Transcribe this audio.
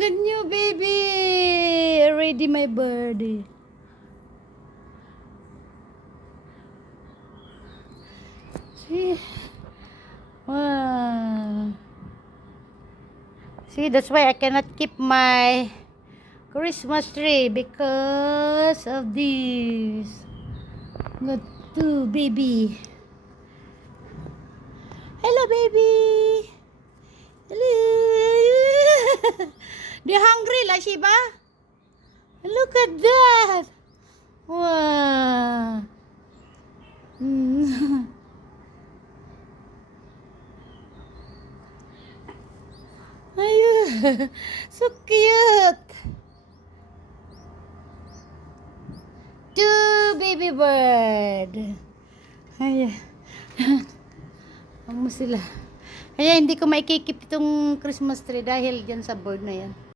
look at you, baby. Already my birthday. See? Wow. See, that's why I cannot keep my Christmas tree because of this. Got two, baby. Hello, baby. Hello. They hungry lah, Shiba. Look at that. Wow. Ayuh, so cute. Two baby bird. Ayun. Amo sila. Kaya hindi ko maikikip itong Christmas tree dahil dyan sa bird na yan.